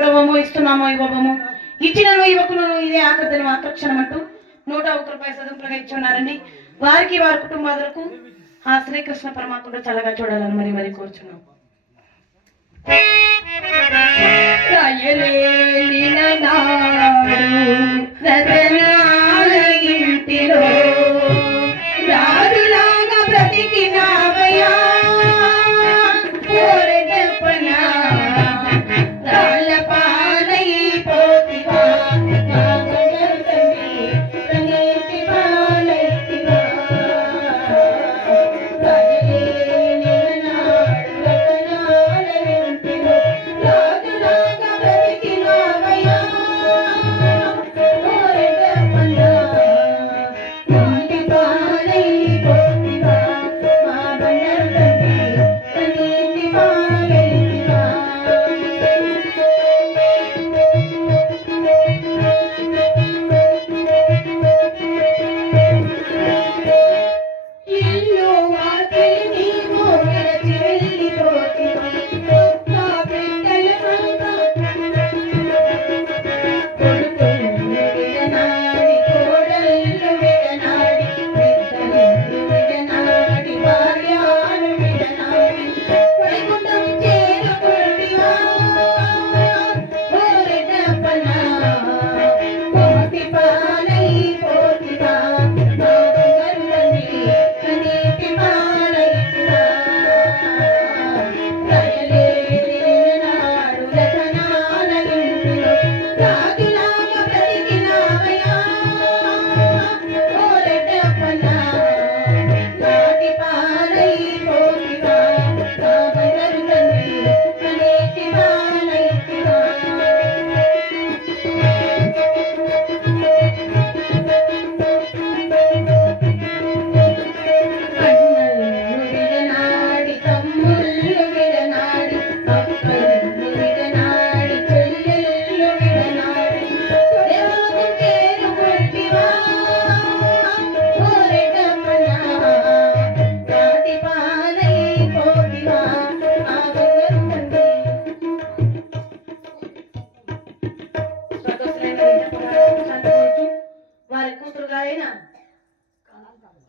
ఇస్తున్నామో ఇవ్వమో ఇచ్చినను ఇవ్వకును ఇదే ఆకృతిని ఆకర్షణ అంటూ 101 రూపాయల సదుపులుగా ఇచ్చి ఉన్నారండి. వారికి వారి కుటుంబాలకు ఆ శ్రీకృష్ణ పరమాత్ముడు చల్లగా చూడాలని మరి మరి కోరుచున్నాం. ఇంటిలో రాజులాగా బ్రతికినావయ్యా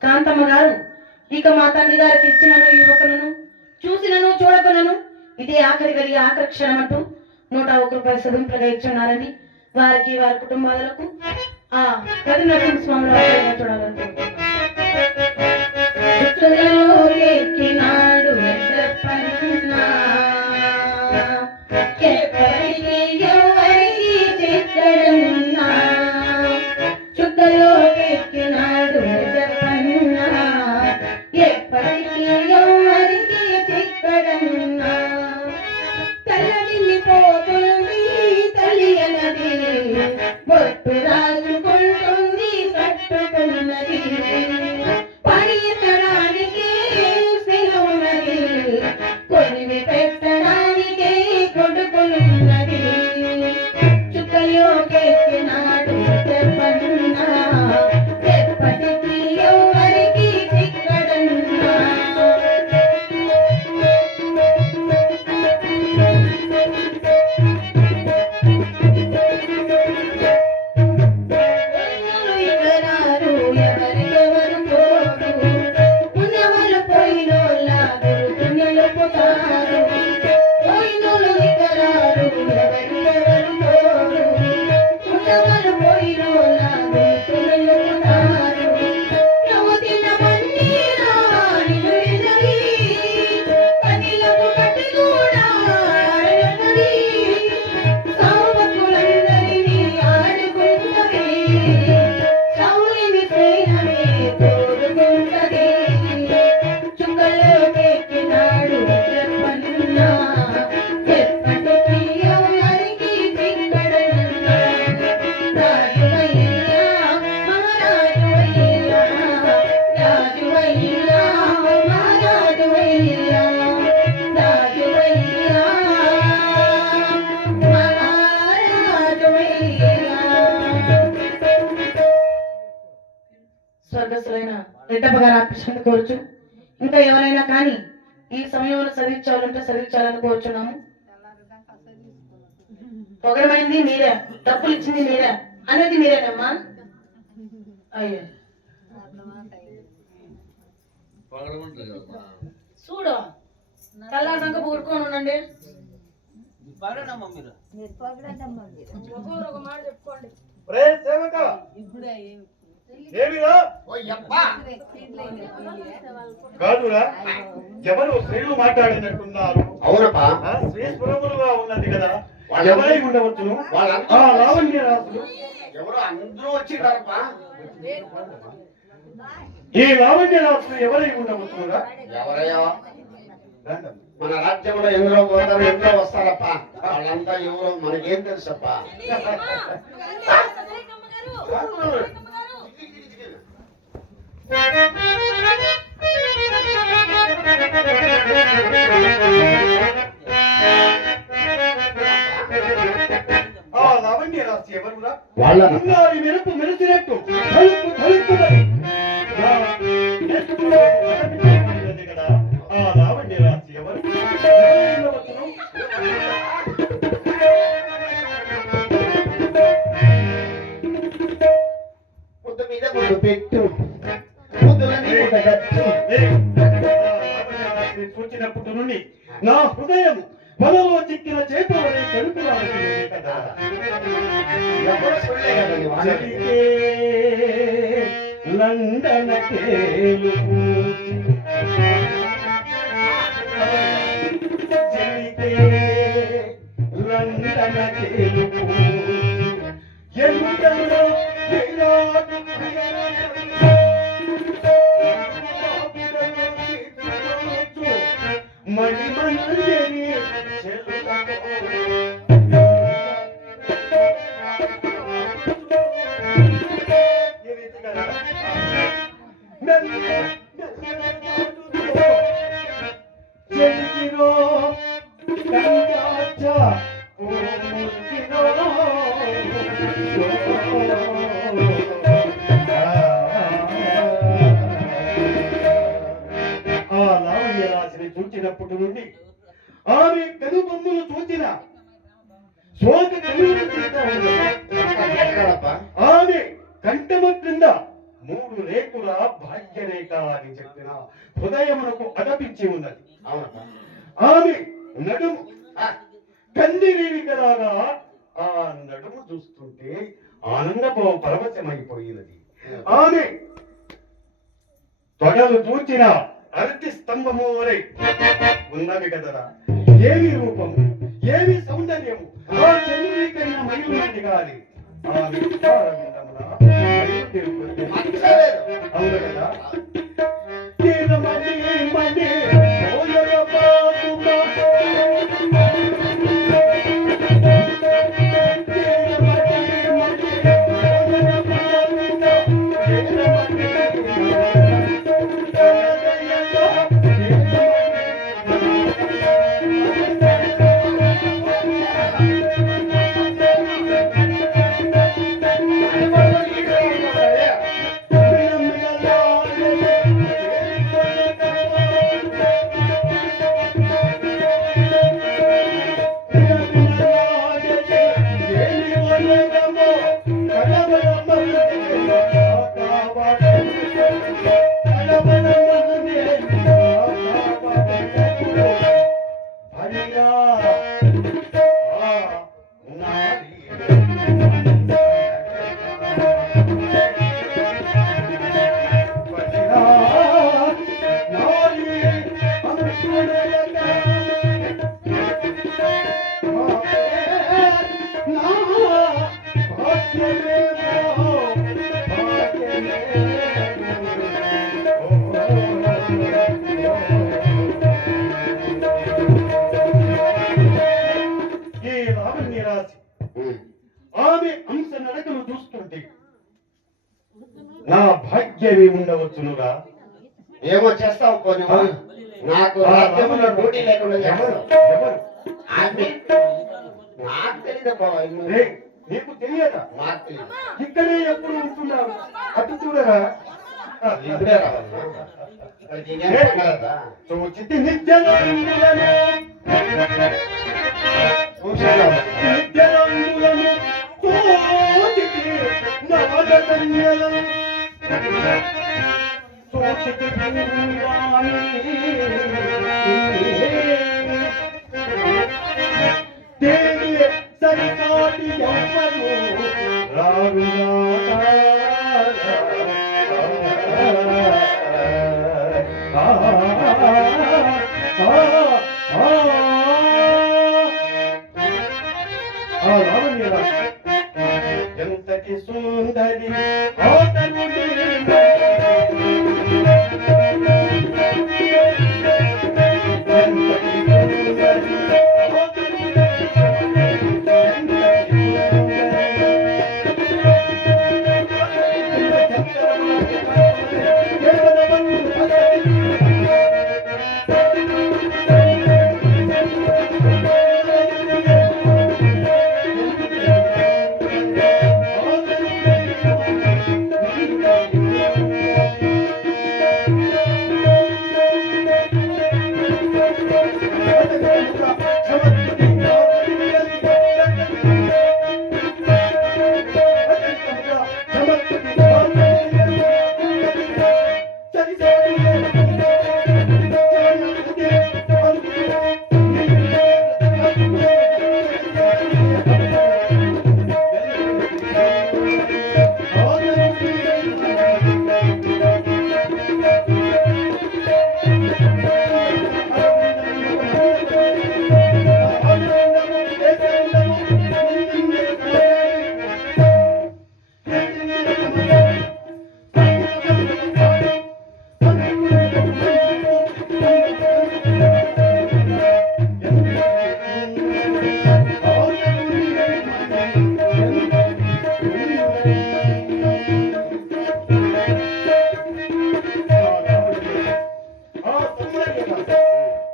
కాంతమ్మ గారు ఇక మా తండ్రి గారికి ఇచ్చినను యువకులను చూసినను చూడకులను ఇదే ఆఖరి గడి ఆకర్షణ అంటూ 101 రూపాయల సదుపులుగా ఇచ్చున్నారని వారికి వారి కుటుంబాలకు ఆ గది నరసింహ స్వామి వారిగా చూడాలనుకుంటున్నాను. స్వర్గస్థులైన రెడ్డప్ప గారు ఆపించడానికి కోరుచు. ఇంకా ఎవరైనా కానీ ఈ సమయంలో చదివించాలంటే చదివించాలని కోరుచున్నాము. పొగరమైంది మీరే, డబ్బులు ఇచ్చింది మీరే, అనేది మీరేనమ్మా. అయ్యో చూడు తెల్లారినాక ఊరుకొని ఉండండి. ఒక మాట చెప్పుకోండి. కాదురా, ఎవరు స్త్రీలు మాట్లాడినట్టున్నారు? అవునప్పా, శ్రీస్వరములుగా ఉన్నది కదా, ఎవరై ఉండవచ్చును? ఆ లావణ్య రాసులు ఎవరు అందరూ వచ్చిండారప్పా. ఈ లావణ్య రాసులు ఎవరై ఉండవచ్చునురా? ఎవరయ్యో మన రాజ్యంలో ఎందరో పోతారు, ఎందరో వస్తారప్ప. వాళ్ళంతా ఎవరో మనకేం తెలుసప్పా. ఆ లావణ్య రాశి ఎవరురా? వాళ్ళ బంగారు మెరుపు మెరిసినట్టు తలుపు తలుపుమని నా ఎత్తులో వదలించబడినది కదా, ఆ లావణ్య రాశి ఎవరు? ఎవరై ఉండవచ్చును? ముద్దు మీద ముద్దు పెట్టు, ముద్దులని ముద్దగట్టు. చూచినప్పటి నుండి నా హృదయం పొలలో చిక్కిన చేప వలె తెలుపు రావట్లేదు కదా. ఎవరు చూడలే కదా నీ వాళ్ళు. జరిగే లండన తేలుపూచి, జరిగే లండన తేలుపూచి, ఎన్నికల్లో విరాట్ మణి మంజరి చెలిగిరో కంచాచ పూర్తిరో ఆ లావణ్య రాశిని చూచినప్పటి నుండి ఆమె కనుబొమ్మలు చూచిన శోక కనుగొని తీరుతా ఉన్నది. ఎక్కడప్పా? ఆమె కంఠమ క్రింద 3 రేకుల భాగ్యరేఖ అని చెప్పిన హృదయమునకు అగపించి ఉన్నది. అవునప్పా. ఆమె నడుము కందిరీవికలాగా ఆ నడుము చూస్తుంటే ఆనందపు పరవశమైపోయినది. ఆమె తొడలు చూచిన అరటి స్తంభము వలె ఉన్నవి కదరా. ఏమి రూపము, ఏమి సౌందర్యము! ఆ చంద్రుడికైనా మయున్నది కాదు. ఆమె విచారవిందమున మయుడు తిరుగుతుంది. అవును కదా. తీరమణి మణి ఓయల పాదుమా, ఆమె అంశ నడకలు చూస్తుంటే నా భాగ్యమే ఉండవచ్చునుగా. ఏమో చేస్తావు కొన్ని నాకు రాజ్యంలో డ్యూటీ లేకుండా ఎవరు చేస్తావు. ఎవరు? ఆమె నాకు తెలియదప్పా. రే, నీకు తెలియదా? నాకు తెలియదు. ఇక్కడే ఎప్పుడు ఉంటున్నావు? అటు చూడరా. ఇప్పుడే రావాలా? మరి దీనేం పగలదా? చూచితి నిత్యలో చూసాను. నిత్యలో సుందరి సాటి ఎవ్వరు రారుగాక. ఎంతటి సుందరి ఆతను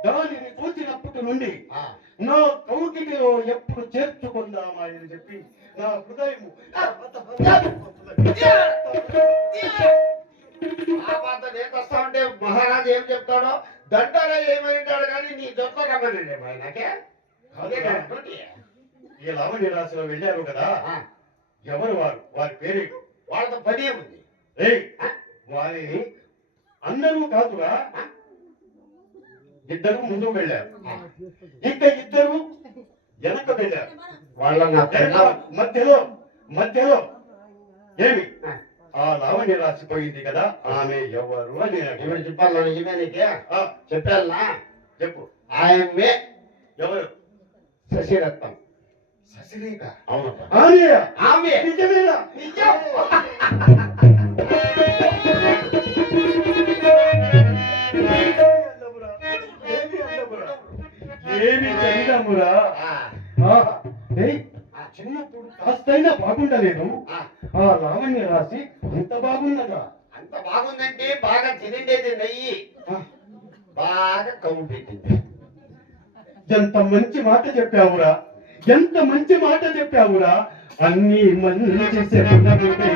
దానిని చూసినప్పటి నుండి నా కౌగిలిలో ఎప్పుడు చేర్చుకుందామా అని చెప్పి నా హృదయం నేతొస్తా ఉంటే మహారాజు ఏం చెప్తాడో దండలో ఏమైంటాడు కానీ నీ దొక్క రమ్మనండి నాకే అదే ఈ లావణ్య రాశిలో వెళ్ళారు కదా, ఎవరు వారు, వారి పేరు వాళ్ళతో పని ఉంది. వారిని అందరూ కాదురా, ఇద్దరు ముందు వెళ్ళారు, ఇంకా ఇద్దరు వెనక వెళ్ళారు. వాళ్ళ మధ్యలో మధ్యలో ఏమి ఆ లావణ్య రాసిపోయింది కదా, ఆమె ఎవరు అని ఏమైనా చెప్పాలా? నిజమే నీకే చెప్పాలనా? చెప్పు. ఆమె ఎవరు? శశిరత్నం. శశిరేఖ. అవును. ఆమె ఆమె నిజమేనా? నిజం. ఏమి చదివామురా? చిన్నప్పుడు కాస్తైనా బాగుండలేదు, ఆ లావణ్య రాసి అంత బాగున్నదా? అంత బాగుందంటే బాగా తినండేది నెయ్యి, బాగా కమ్ము పెట్టింది. ఎంత మంచి మాట చెప్పావురా, ఎంత మంచి మాట చెప్పావురా. అన్ని మంచి చెప్పులమునే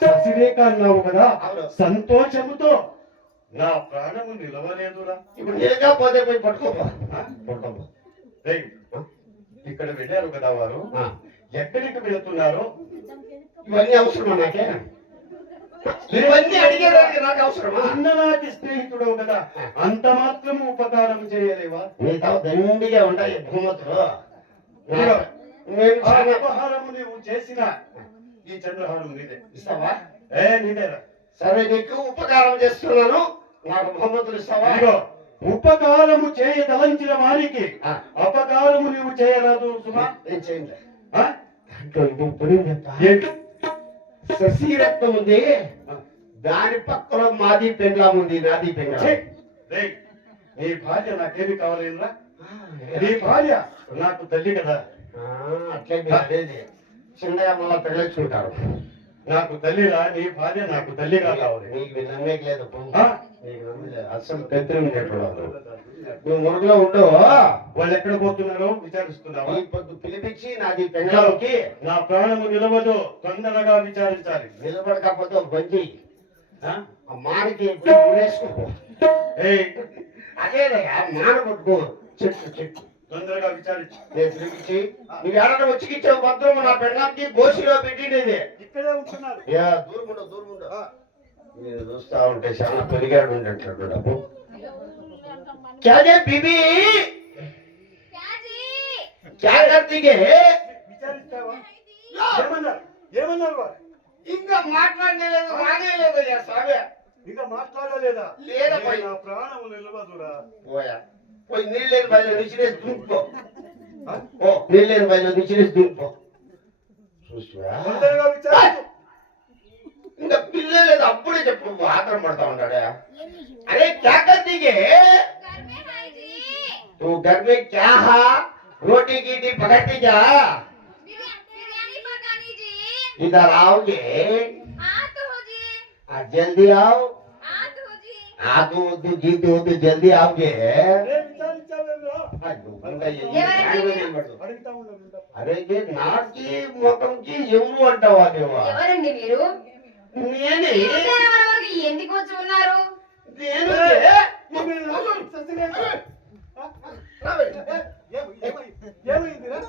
శశిరేఖ అన్నావు కదా, సంతోషముతో నా ప్రాణము నిలవలేదురా. ఇప్పుడు లేకపోతే పోయి పట్టుకోపా. ఇక్కడ వెళ్ళారు కదా వారు, ఎక్కడికి వెళుతున్నారో ఇవన్నీ అవసరమా నాకే? ఇవన్నీ అడిగేదానికి నాకు అవసరమా? చిన్ననాటి స్నేహితుడు కదా, అంత మాత్రం ఉపకారం చేయలేవా? మిగతా దండిగా ఉంటాయి బహుమతులు. ఇదిగో, మేము ఆ చాలా ఉపహారము నీవు చేసిన ఈ చంద్రహారం నీదే. ఇస్తావా? నీదేరా. సరే, నీకు ఉపకారం చేస్తున్నాను, నాకు బహుమతులు ఇస్తావా? ఇదిగో, ఉపకారము చేయదలంచిన వారికి ఆ. అపకారము నీవు చేయరాదు సుమా. నేను చేయండి. ఆ? దాంట్లో ఇంకొక పని ఉంది అప్ప. ఏంటి? శశిరత్నం ఉంది, దాని పక్కన మాది పెండ్లాం ఉంది, నాది పెండ్లాం. ఛీ! రేయ్, నీ భార్య నాకేమి కావాలేనరా? నీ భార్య నాకు తల్లి కదా. అట్లే మీరు అనేది చిన్నగా మళ్ళా పెళ్ళొచ్చుకుంటారు. నాకు తల్లిరా, నీ భార్య నాకు తల్లిగా కావాలి. నీకు నమ్మేకి లేదు పో. ఆ? నీకు నమ్మలేదు, అసలు పెద్దలు ఉండేటోడు. నువ్వు మురుగులో ఉండవు. వాళ్ళు ఎక్కడ పోతున్నారో విచారిస్తున్నావా? ఈ పొద్దు పిలిపించి నాది పెండ్లాంకి నా ప్రాణము నిలవదు, తొందరగా విచారించాలి. నిలబడకపోతే ఒక బండి ఆ? ఆ మానకి వేసుకో. ఏయ్, అదే మాన పట్టుకో, చెట్టు చెట్టు. తొందరగా విచారించు. నేను పిలిపించి నువ్వు ఎక్కడ వచ్చి ఇచ్చావు భద్రము నా పెళ్ళానికి గోసిలో పెట్టినది. ఇక్కడే ఉంటున్నారు. దూరముండవు దూరముండవు. నేను చూస్తా ఉంటే చాలా పెరిగాడు ఉండేటట్టు డబ్బు. క్యాదే బీబీ క్యా కర్తీగే? విచారిస్తావా? ఏమన్నారు? ఏమన్నారు వారు? ఇంకా మాట్లాడలేదు, రానేలేదు స్వామి. ఇంకా మాట్లాడలేదా? లేదా పోయి. నా ప్రాణము నిలవదురా. పోయా పోయి నీళ్ళేని బయలు నిచ్చినేసి దుంపో. ఓ నీళ్ళేని బయలు నిచ్చినేసి దుంపో. చూస్తురా? తొందరగా విచారించు. ఇంకా పిల్లలేదు, అప్పుడే చెప్పు, ఆత్రం పడతా ఉన్నాడా? అరే క్యా కర్తీగే? तू घर में क्या है? रोटी कीटी पकड़ती जा। बिरयानी पकानी जी। इधर आओगे? हाँ तो हो जी। जल्दी आओ। हाँ तो हो जी। आदू उदू जीतू उदू जल्दी आओगे? విచారించావేమిరా? అడుగుతా ఉన్నాను. అరే నాకి ముఖంకి ఎవరు అంటావా దేవా? ఎవరండి మీరు? నేనే. ఎందుకు వచ్చి ఉన్నారు? నేను ఏమైందిరా?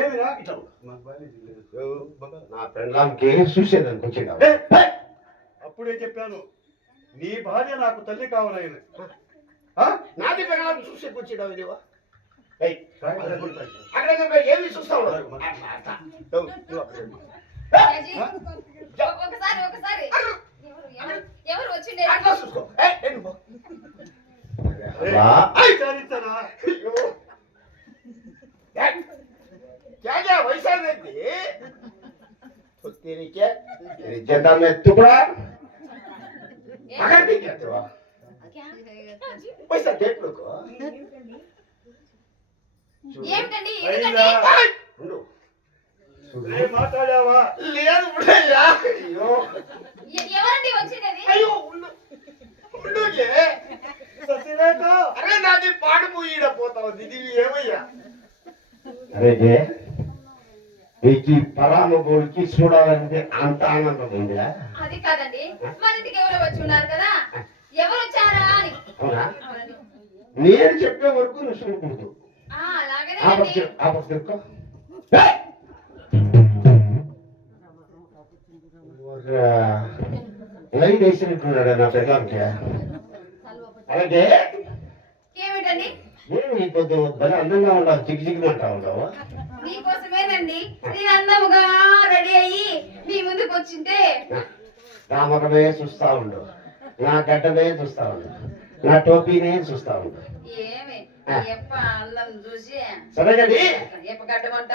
ఏమిరా? నా పెళ్ళాంకి చూసేదానికి వచ్చిందా? అప్పుడే చెప్పాను, నీ భార్య నాకు తల్లి కావాలని. నాది పెళ్ళాం చూసేకి వచ్చిందా దేవా? కాయలు అక్కడ ఏమి చూస్తావు? ఒకసారి ఒకసారి ఎవరు వచ్చిండే? అట్లా చూసుకో. విచారించరా? क्या क्या वैसा रहती तो तेरी क्या जदा में टुकड़ा पकड़ दी क्या तो वैसा देख लो को ఏమిటండి? అయ్యా, ఉండు మాట్లాడావా? లేదు ఉండయ్యా. అయ్యో ఎవరండి వచ్చిండేది? అయ్యో ఉండు ఉండులే. ససిరేఖ, అరే నాది పాడు పోయిడ పోతావు ఇది ఏమయ్యా? అరే జే నీకు పరామగోడికి చూడాలంటే అంత ఆనందం ఉందా? అది కాదండి, మన ఇంటికి ఎవరో వచ్చి ఉన్నారు కదా, ఎవరు వచ్చారా అని. అవునా? నేను చెప్పే వరకు నువ్వు చూడకూడదు. అలాగేనండి. లైన్ వేసినట్టున్నాడు నా పిల్లలకి. అలాగే ఏమిటండి? నేను ఈ పొద్దు భలే అందంగా ఉండాలి, చిక్కి చిక్కిమంటా ఉండవు. మీకోసమేనండి నేను అందముగా రెడీ అయ్యి మీ ముందుకు వచ్చింటే. నా ముఖమే చూస్తా ఉండు, నా గడ్డమే చూస్తా ఉండు, నా టోపీనే చూస్తా ఉండు. ఏమి ఎప్ప అల్లం చూసి సరేనండి. ఎప్ప గడ్డమంట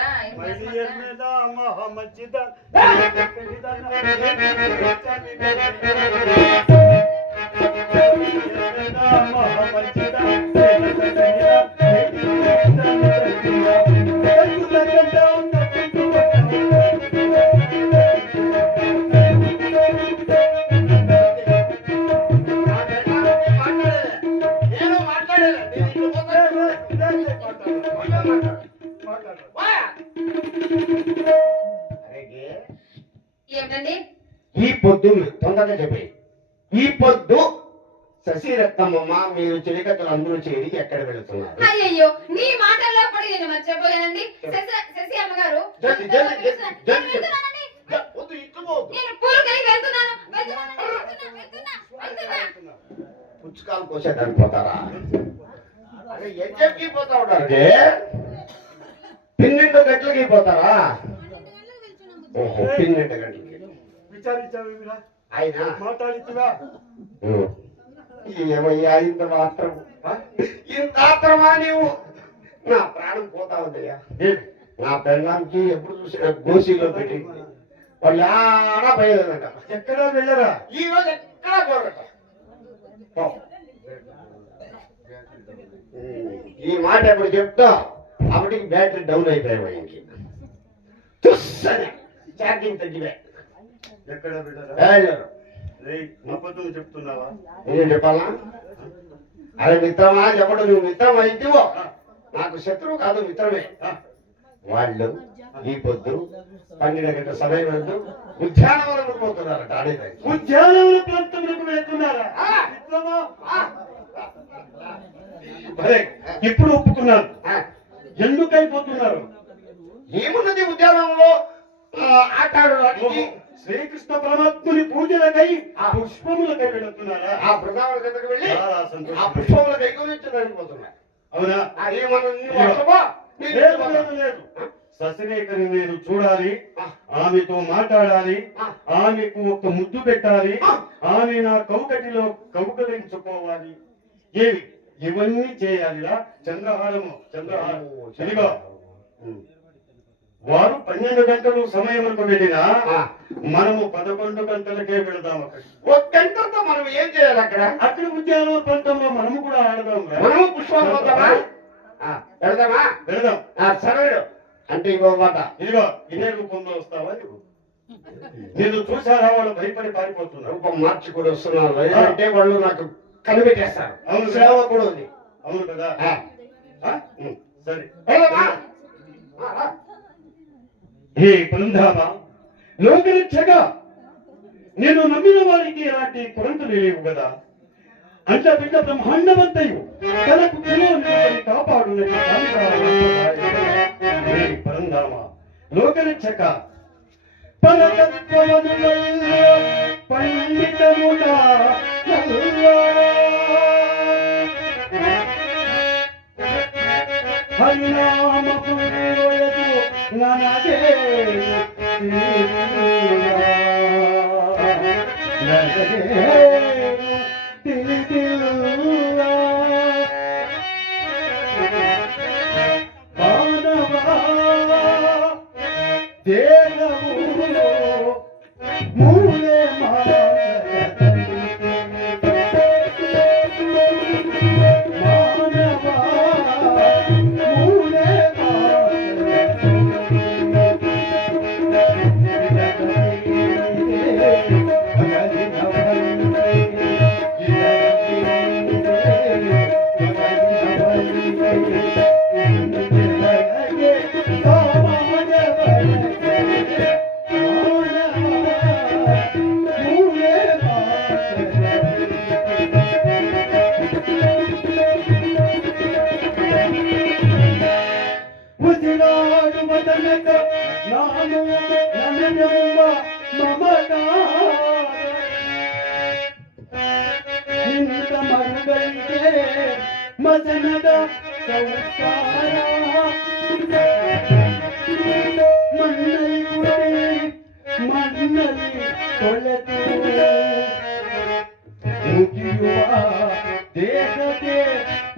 ఈ పొద్దు తొందరగా చెప్పి, ఈ పొద్దు శశిరత్నమ్మ మీరు చెలికత్తలు అందరూ చేరి ఎక్కడ వెళుతున్నారు? అయ్యయ్యో నీ మాటల్లో పడి నేను మర్చిపోయానండి. శశి అమ్మగారు, జల్ది, జల్ది, జల్ది, నేను జల్ది. వెళ్తున్నానండి. వద్దు, ఇట్లు పోవద్దు. నేను పూలు కలిగి వెళ్తున్నా. పుచ్చకాలు కోసేదానికి పోతారా? అరే ఎంజకి పోతా ఉంటారు, పిన్నెండు గంటలకి పోతారా? ఓహో, పిన్నెండు గంటలకి విచారించావేమిరా? ఆయన మాట్లాడించుగా ఏమయ్యా ఇంత మాత్రం, ఇంత ఆత్రమా నీవు? నా ప్రాణం పోతా ఉందయ్యా. నా పెళ్ళానికి ఎప్పుడు చూసిన గోసీలో పెట్టి వాళ్ళు ఆడా పోయేదన్నట. ఎక్కడా వెళ్ళరా? ఈ రోజు ఎక్కడా పోరట. పో. ఈ మాట ఎప్పుడు చెప్తా అప్పటికి బ్యాటరీ డౌన్ అయిపోయాయి. ఇంకి ఛార్జింగ్ తగ్గిపోయి ఎక్కడా వెళ్ళరా? వెళ్ళరు. రేయ్, అబద్ధం చెప్తున్నావా? నేను చెప్పాలా? అరే మిత్రమా చెప్పడు, నువ్వు మిత్రం అయితేవో నాకు శత్రువు కాదు, మిత్రమే. వాళ్ళు ఈ పొద్దు 12 గంటల సమయం వరకు ఉద్యానవనం పోతున్నారట. ఆడేదానికి ఉద్యానవన ప్రాంతంలోకి వెళ్తున్నారా? మిత్రమా, అరే ఇప్పుడు ఒప్పుకున్నాను. ఎందుకైపోతున్నారు? ఏమున్నది ఉద్యానంలో ఆటాడడానికి? శ్రీకృష్ణ పరమాత్ముని పూజలకై పుష్పములకై వెళుతున్నారా? ఆ బృందావన దగ్గరికి వెళ్ళి చాలా ఆ సంతోషం. పుష్పముల కైకొని పోతున్నారు. అవునా? లేదు. శశిరేఖని నేను చూడాలి, ఆమెతో మాట్లాడాలి, ఆమెకు ఒక ముద్దు పెట్టాలి, ఆమె నా కౌకటిలో కౌకలించుకోవాలి. ఏవి ఇవన్నీ చేయాలిరా? చంద్రహారము ఇదిగో, వారు 12 గంటలు సమయం వరకు వెళ్ళినా మనము 11 గంటలకే వెళదాం. అక్కడికి ఒక గంటతో మనం ఏం చేయాలి? అక్కడ ఉద్యానవన ప్రాంతంలో మనము కూడా ఆడదాం. మనము పుష్పాలు పోతామా? వెళదామా? వెళదాం. సరేడు అంటే ఇంకో మాట, ఇదిగో ఇదే రూపంలో వస్తావా? నువ్వు నేను చూసారా? వాళ్ళు భయపడి పారిపోతున్నారు. రూపం మార్చి కూడా వస్తున్నారు. అంటే వాళ్ళు నాకు కనిపెట్టేస్తారు. అవును, సేవ కూడా ఉంది. అవును కదా? సరే, వెళదామా? హే బృందావ, లోకరక్షగా నేను నమ్మిన వారికి ఎలాంటి కొరంతలు లేవు కదా. అంత బిడ్డ బ్రహ్మాండమంతయు తనకు కాపాడు. బృందావ, లోకరక్షక పండితముగా హరినామకు ನನಗೆ ತಿಳಿದಿಲ್ಲ ಮಾನವ ದೇಹವು ಮೂಲೆ ಮಸನದ ಸಂಸ್ಕಾರ ಮಣ್ಣಲ್ಲಿ ಕುಡಿ ಮಣ್ಣಲ್ಲಿ ಕೊಳೆತು ಮುಗಿಯುವ ದೇಹಕ್ಕೆ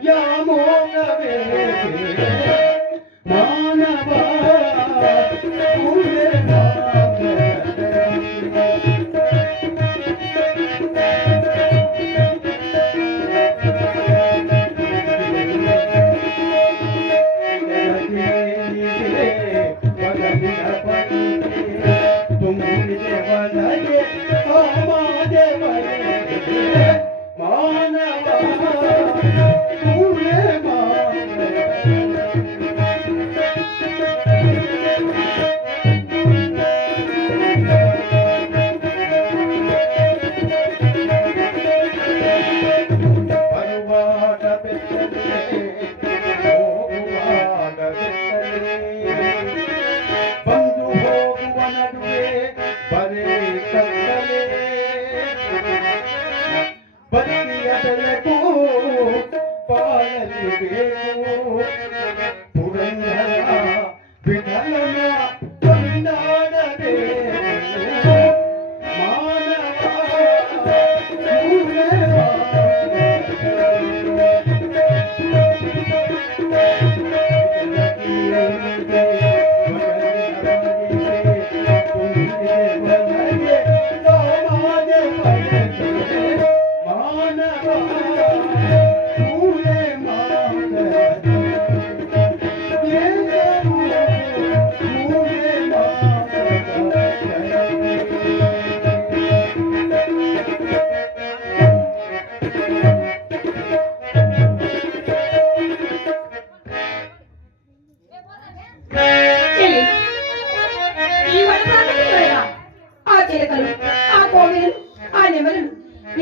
ಯಾಮೋಗವೇ ಮಾನವ ಮಾನವ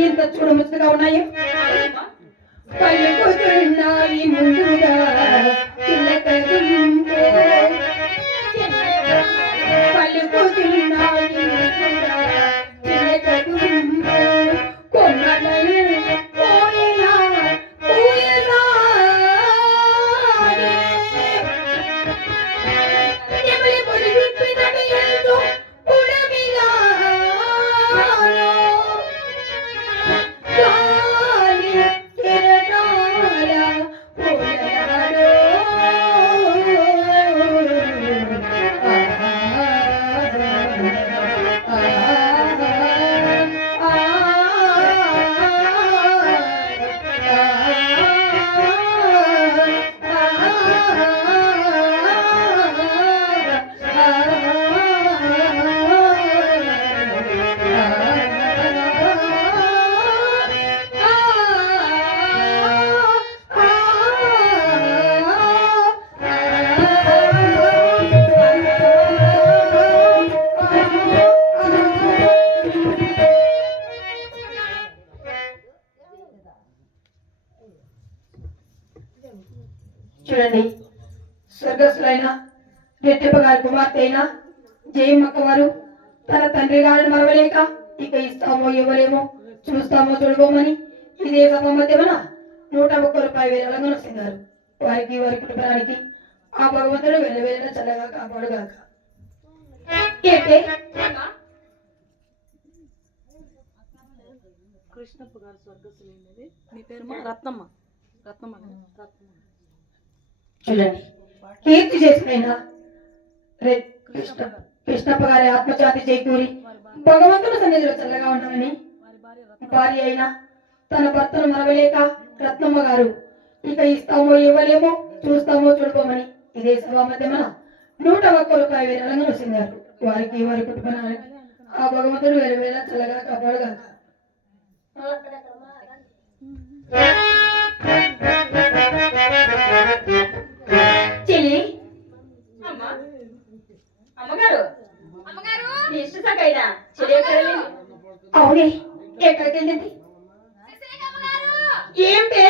ఇంత చూడముచ్చటగా ఉన్నాయో. పలుకుతున్నాయి ముందుగా చిలక గుంపు, పలుకుతున్నాయి ముందుగా చిలక గుంపు, కొమ్మలను పోయినా పోయినా నెమలి పొడి విప్పినట్టు ఎల్తూ ఉడమిగాను. గాలి కిరణాల పూలనాడు. చూడండి, స్వర్గస్థులైన రెట్టెప్ప గారి కుమార్తె అయిన జయమ్మక్క వారు తన తండ్రి గారిని మరవలేక ఇక ఇస్తామో ఇవ్వలేమో చూస్తామో చూడబోమని ఇదే సభ మధ్యమన 101 రూపాయల విరాళంగా వస్తున్నారు. వారికి వారి కుటుంబానికి ఆ భగవంతుడు వెలువెల చల్లగా కాపాడుగాక. ఏంటే కృష్ణప్ప గారు స్వర్గస్థులైనది. మీ పేరు రత్నమ్మ. రత్నమ్మ రత్నమ్మ. చూడండి, కీర్తి చేసిన కృష్ణప్ప గారి ఆత్మశాంతి చేకూరి భగవంతుని సన్నిధిలో చల్లగా ఉండాలని భార్య అయిన తన భర్తను మరవలేక రత్నమ్మ గారు ఇక ఇస్తామో ఇవ్వలేమో చూస్తామో చూడబోమని ఇదే సభా మధ్యమన 101 రూపాయల విరాళంగా వస్తున్నారు. వారికి వారి కుటుంబానికి ఆ భగవంతుడు వేల చల్లగా కాపాడుగాక. చెల్లి, అమ్మగారు అవునే ఎక్కడికి వెళ్ళింది? ఏంటే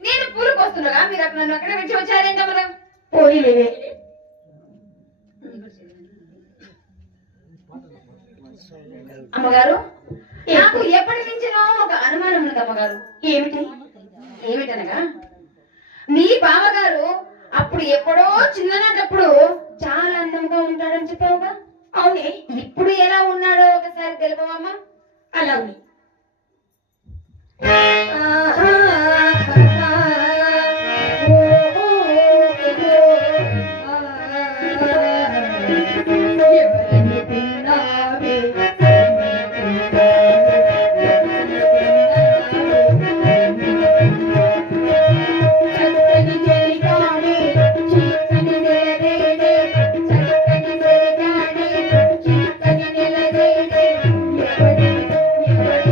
నేను పూలకు వస్తుండగా మీరు అక్కడ నన్ను అక్కడే విడిచి వచ్చారేంటి అమ్మగారు? పోనీలేవే. అమ్మగారు, నాకు ఎప్పటి నుంచినో ఒక అనుమానం ఉంది అమ్మగారు. ఏమిటి? ఏమిటనగా మీ బావగారు అప్పుడు ఎప్పుడో చిన్ననాటప్పుడు చాలా అందంగా ఉంటాడని చెప్పావుగా. అవునే, ఇప్పుడు ఎలా ఉన్నాడో ఒకసారి తెలుపవమ్మా. అలా ఉంది. ఎవరి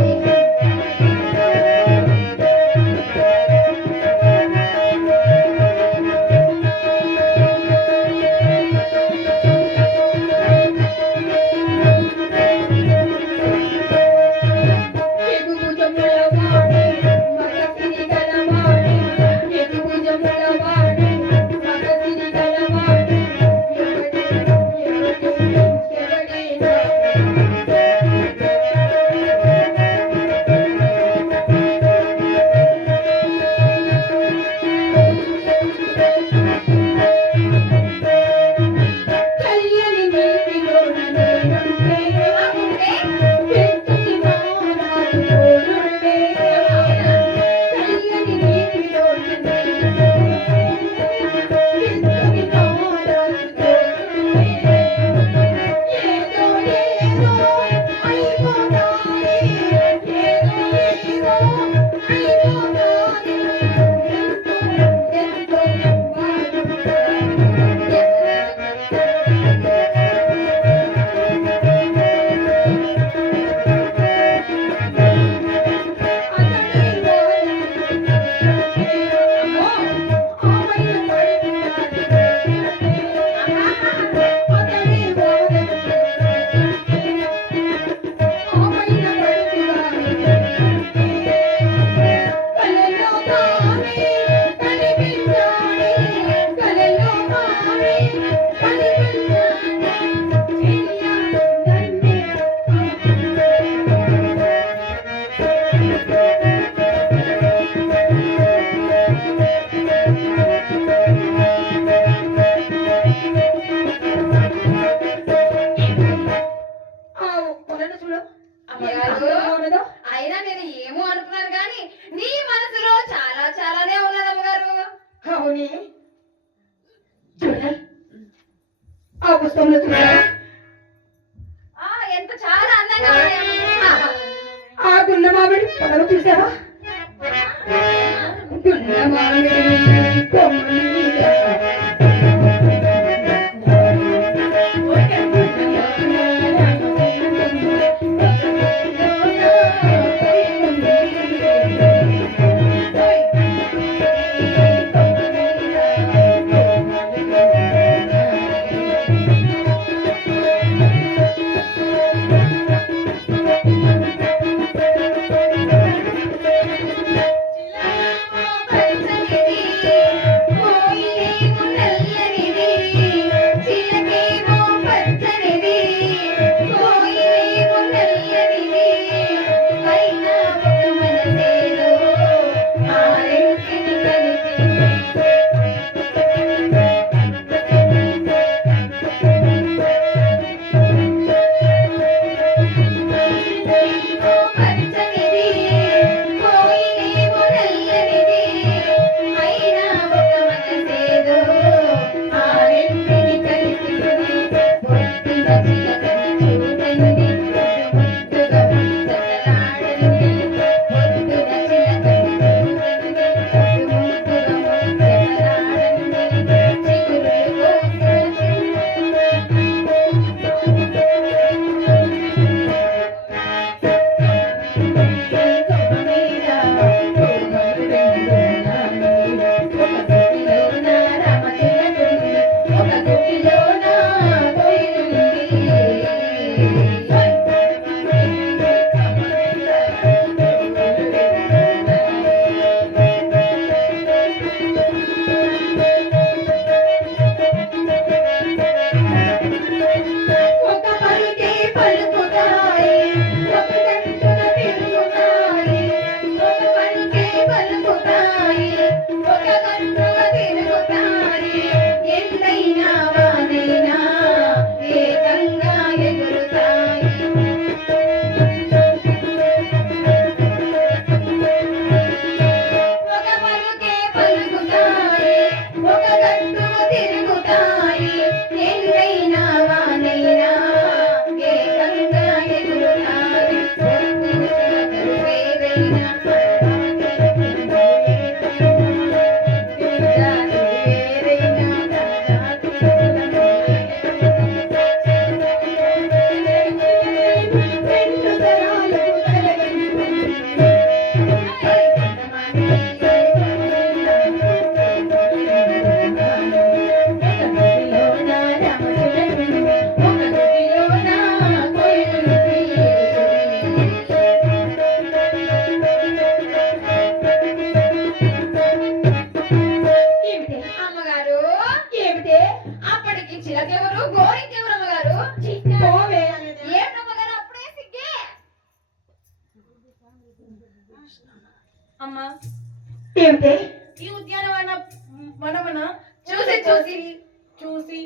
అమ్మగారు ఉండదు అయినా నేను ఏమో అనుకున్నాను కానీ నీ మనసులో చాలా చాలానే ఉన్నది అమ్మగారు. అవునే చూడాలి ఆ పుస్తకంలో చూడాలి ఎంత చాలా అందంగా ఉన్నాయి. ఆ గున్న మామిడి పొలం చూసావా గున్న మామిడి కొమ్మ మీద అమ్మా ఏమిటి ఈ ఉద్యానవన వనమున చూసి చూసి చూసి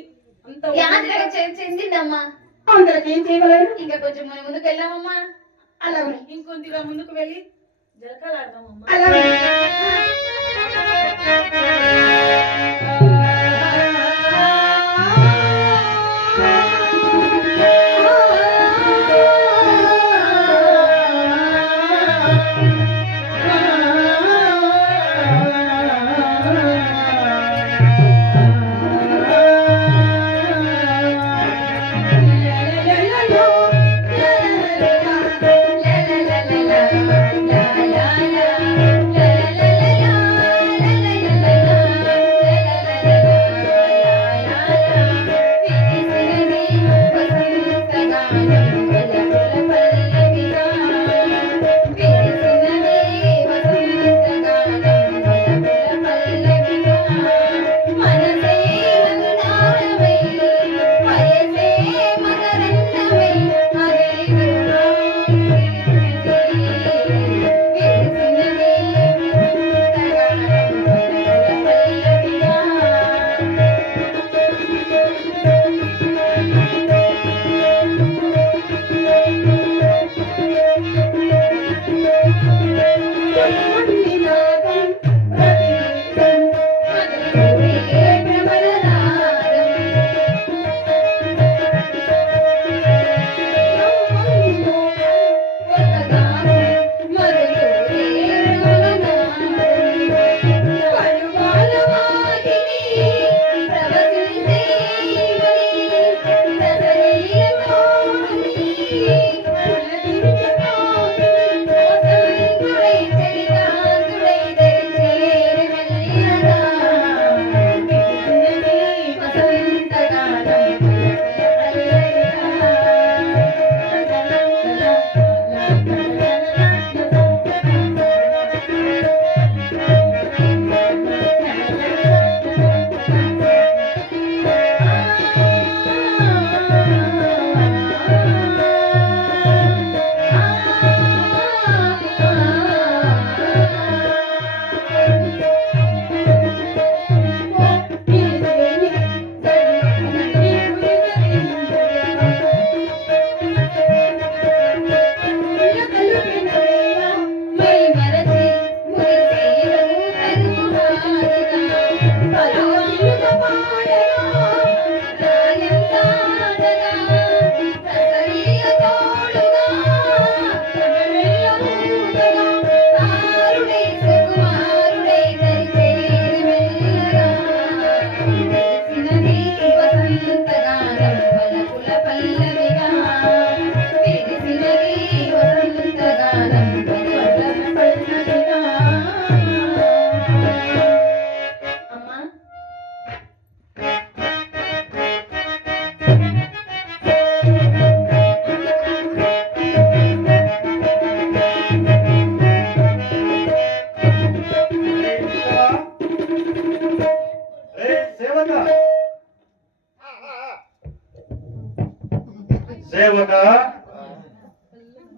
అంత యాత్రగా చెందిందమ్మా. అందరికి ఏం చేయగలరు ఇంకా కొంచెం మన ముందుకు వెళ్ళామమ్మా. అలా ఉంది. ఇంకొందిగా ముందుకు వెళ్ళి జరకాలాడదామమ్మా. అలా ఉంది. la la la la సేవక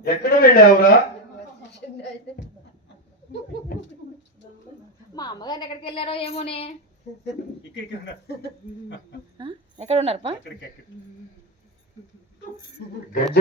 ఎక్కడ వెళ్ళావురా? మా అమ్మగారు ఎక్కడికి వెళ్ళారో ఏమోనే. ఎక్కడ ఉన్నారు పా? గజ